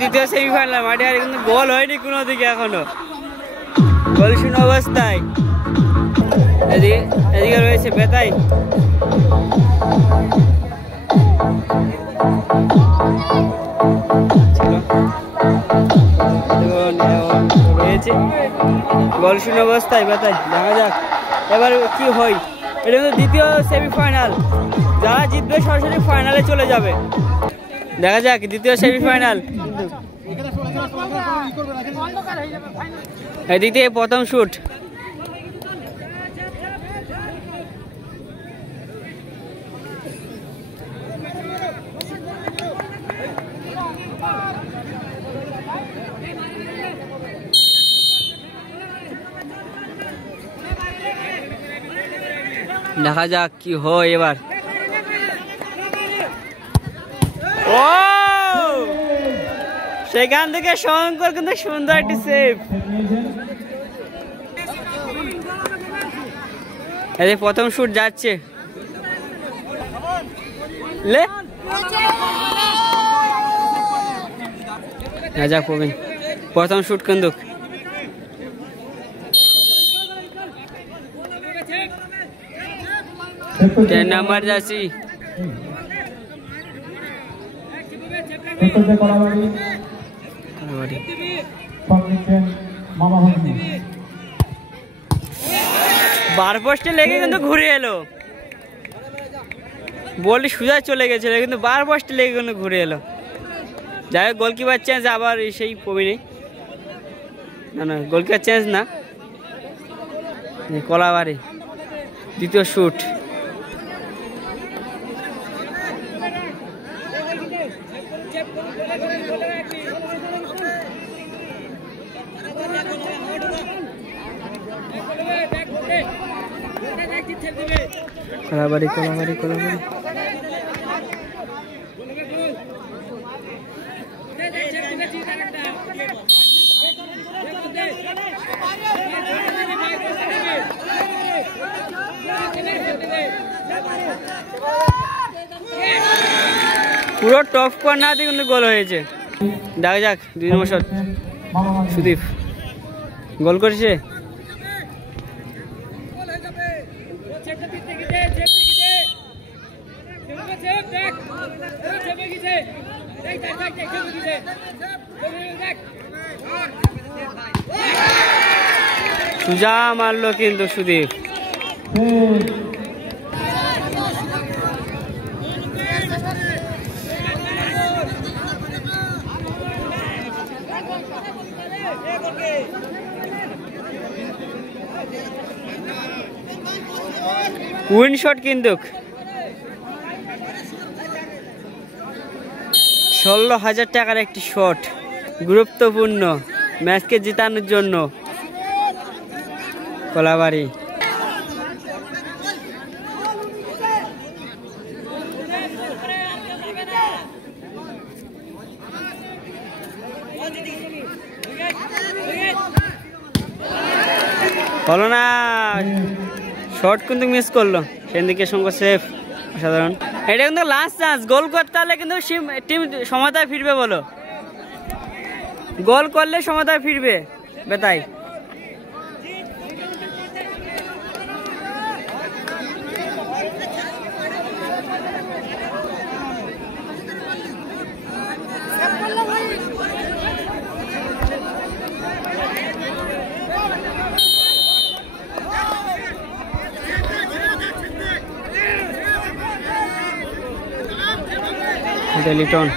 দ্বিতীয় সেমিফাইনাল মাঠে আর কিন্তু গোল হয়নি কোনো দিকে এখনো, গোল শূন্য অবস্থায়। এদিকে রয়েছে বেতাই, রয়েছে গোল শূন্য অবস্থায় বেতাই। দেখা যাক এবার কি হয়। এটা কিন্তু দ্বিতীয় সেমিফাইনাল, যারা জিতবে সরাসরি ফাইনালে চলে যাবে। দেখা যাক দ্বিতীয় সেমিফাইনাল। এদিক থেকে প্রথম শুট, দেখা যাক কি হয় এবার। ও সেখান থেকে শঙ্কর কিন্তু সুন্দর একটি সেভ। এই প্রথম শুট যাচ্ছে, লে যাক প্রবীণ প্রথম শুট কিন্তু 10 নাম্বার যাচ্ছি। বার পোস্টে লেগে কিন্তু ঘুরে এলো, বলটি সোজা চলে গেছিল কিন্তু বার পোস্টে লেগে কিন্তু ঘুরে এলো। যাই হোক গোলকিপার চেঞ্জ, আবার সেই প্রবীণই, না গোলকিপার চেঞ্জ না, কলাবাড়ি দ্বিতীয় শুট। কলাবাড়ি কলাবাড়ি কলাবাড়ি পুরো টপ কর্নার দিয়ে কিন্তু গোল হয়েছে। দেখা যাক 2 নম্বর শট, সুদীপ গোল করেছে। সুজা মারলো কিন্তু সুদীপ। উইন শট কিন্তু 16,000 টাকার একটি শট, গুরুত্বপূর্ণ ম্যাচকে জেতানোর জন্য। কলাবাড়ি হলো না, শট কিন্তু মিস করলো, সেদিকে শঙ্কর সেফ অসাধারণ। এটা কিন্তু লাস্ট চান্স, গোল করতে হলে কিন্তু টিম সমতায় ফিরবে। বলো গোল করলে সমতায় ফিরবে বেতাই। লিটন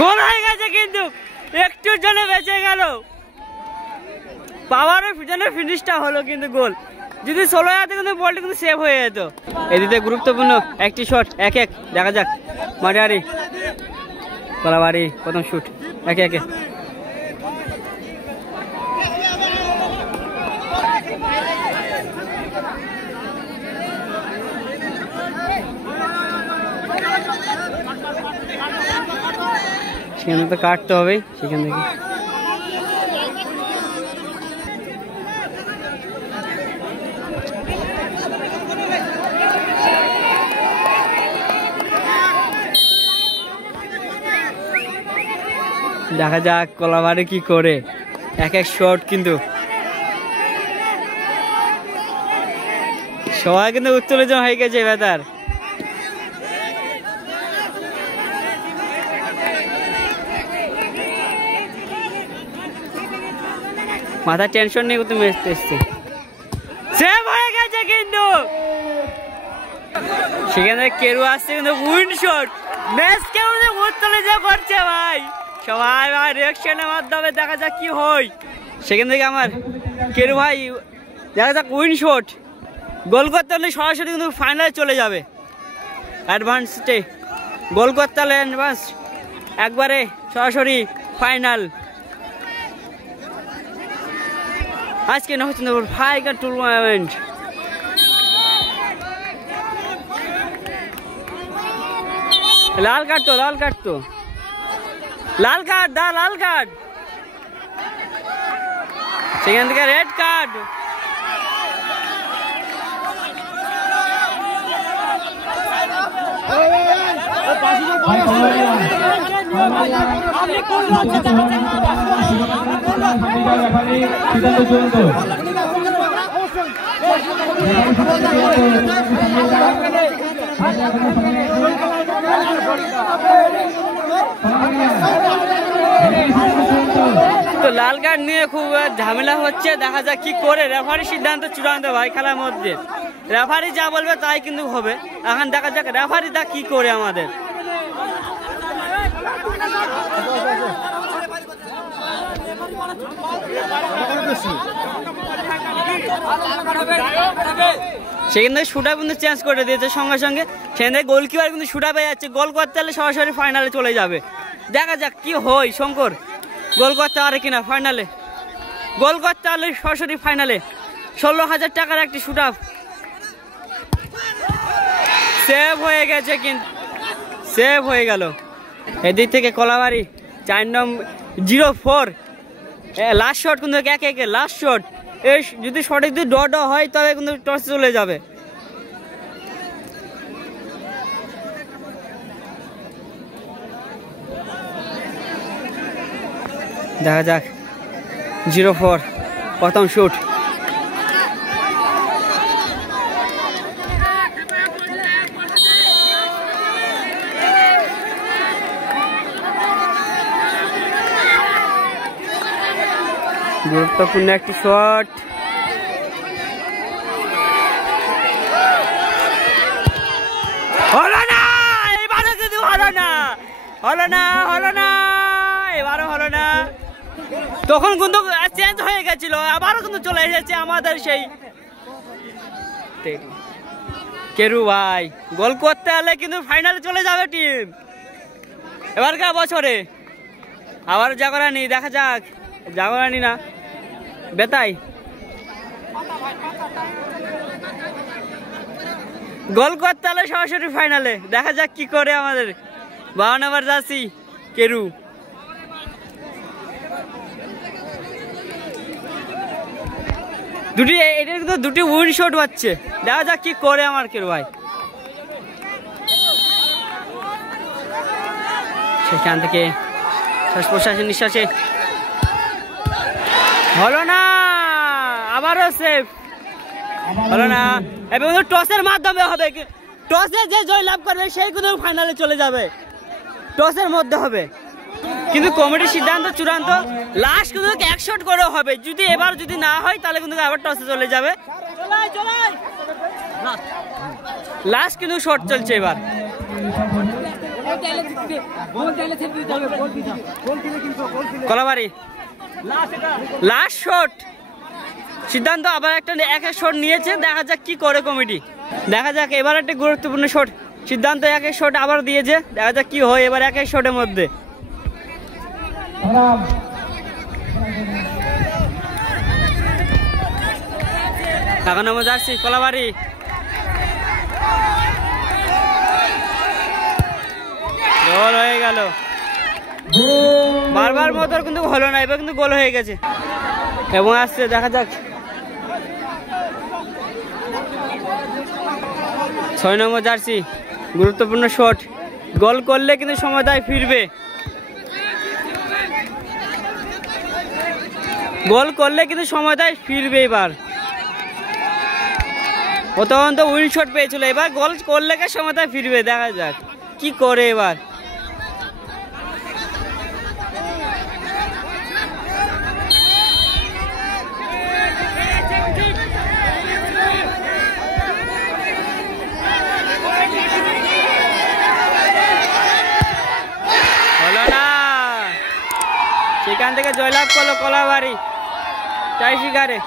গোল হয়ে গেছে কিন্তু একটুর জন্য বেঁচে গেল, পাওয়ারের জন্য ফিনিশটা হলো কিন্তু গোল। যদি 16 হাতে কিন্তু বলটা কিন্তু সেভ হয়ে যেত। এদিকে গুরুত্বপূর্ণ একটি শট, 1-1। দেখা যাক মাটিয়ারি কলাবাড়ি প্রথম শুট, 1-1। সেখানে তো কাটতে হবে, সেখান থেকে দেখা যাক কলাবাড়ি কি করে, এক এক শট কিন্তু সবাই কিন্তু উত্তেজনা হয়ে গেছে বেতার। মাথা টেনশন নিয়ে কিন্তু ম্যাচ এসছে, সেভ হয়ে গেছে কিন্তু সেখানে কেরু আসছে কিন্তু উইন শট, ম্যাচ কেউ উত্তেজনা করছে ভাই, সবাই ভাই রিঅ্যাকশনের মাধ্যমে দেখা যাক কি হয়। সেখান থেকে আমার কেরু ভাই দেখা যাক উইন শট, গোল করতে হলে সরাসরি কিন্তু ফাইনালে চলে যাবে। অ্যাডভান্সে গোল করতে হলে অ্যাডভান্স একবারে সরাসরি ফাইনাল। আজকে না হচ্ছে ফাইনাল টুর্নামেন্ট। লাল কার্ড তো, লাল কার্ড তো, লাল কার্ড দা, লাল কার্ড, সেখান থেকে রেড কার্ড। তো লাল কার্ড নিয়ে খুব ঝামেলা হচ্ছে, দেখা যাক কি করে। রেফারি সিদ্ধান্ত চূড়ান্ত ভাই খেলার মধ্যে, রেফারি যা বলবে তাই কিন্তু হবে। এখন দেখা যাক রেফারি তা কি করে আমাদের। সেখান থেকে শুটা কিন্তু চেঞ্জ করে দিয়েছে সঙ্গে সঙ্গে, সেখান থেকে গোলকিপার কিন্তু শুটা পেয়ে যাচ্ছে। গোল করতে হলে সরাসরি ফাইনালে চলে যাবে। দেখা যাক কি হয়, শঙ্কর গোল করতে পারে কিনা ফাইনালে। গোল করতে হলে সরাসরি ফাইনালে 16,000 টাকার একটি শুট আপ সেভ হয়ে গেছে, কিন্তু সেভ হয়ে গেল। এদিক থেকে কলাবাড়ি 4 নম্বর 04 লাস্ট শট কিন্তু একে লাস্ট শট। এই যদি সঠিক যদি ডট হয় তবে কিন্তু টস চলে যাবে। দেখা যাক 04 প্রথম শুট। গুরুত্বপূর্ণ একটি শট, হলো না, এবারও কিন্তু হলো না, হলো না, হলো না, এবারও হলো না। তখন কিন্তু চেঞ্জ হয়ে গেছিল, আবারও কিন্তু চলে এসেছে আমাদের সেই কেরু ভাই। গোল করতে হলে কিন্তু ফাইনালে চলে যাবে টিম এবারকার বছরে। আবার জাগরানি, দেখা যাক জাগরানি না বেতাই গোল করতে হলে সরাসরি ফাইনালে। দেখা যাক কি করে আমাদের 52 নম্বর জার্সি কেরু। এটা কিন্তু দুটি উইন শট পাচ্ছে, দেখা যাক কি করে আমার কেরু ভাই। সেখান থেকে শ্বাস প্রশ্বাসের নিঃশ্বাসে হলো না, আবারও সেভ হলো না। এবং টসের মাধ্যমে হবে, টসে যে জয় লাভ করবে সেই কিন্তু ফাইনালে চলে যাবে, টসের মধ্যে হবে। কিন্তু কমিটির সিদ্ধান্ত চূড়ান্ত, লাস্ট কিন্তু 1 শট করে হবে। যদি এবার যদি না হয় তাহলে কিন্তু আবার টসে চলে যাবে। লাস্ট কিন্তু শট চলছে এবার। কলাবাড়ি লাস্ট শট সিদ্ধান্ত, আবার একটা এক শট নিয়েছে। দেখা যাক কি করে কমিটি, দেখা যাক এবার একটা গুরুত্বপূর্ণ শট সিদ্ধান্ত, এক শট আবার দিয়েছে। দেখা যাক কি হয় এবার এক শটের মধ্যে। এখন আমরা যাচ্ছি কলাবাড়ি, গোল হয়ে গেল। বারবার মতো কিন্তু হলো না, এবার কিন্তু গোল হয়ে গেছে এবং আসছে। দেখা যাক 6 নম্বর জার্সি, গুরুত্বপূর্ণ শট, গোল করলে কিন্তু সমতায় ফিরবে। গোল করলে কিন্তু সময়টাই ফিরবে এবার। ও তখন তো উইল শট পেয়েছিল, এবার গোল করলে সময়টাই ফিরবে, দেখা যাক কি করে এবার। হলো না, সেখান থেকে জয়লাভ করলো কলাবাড়ি 4 শিকারে।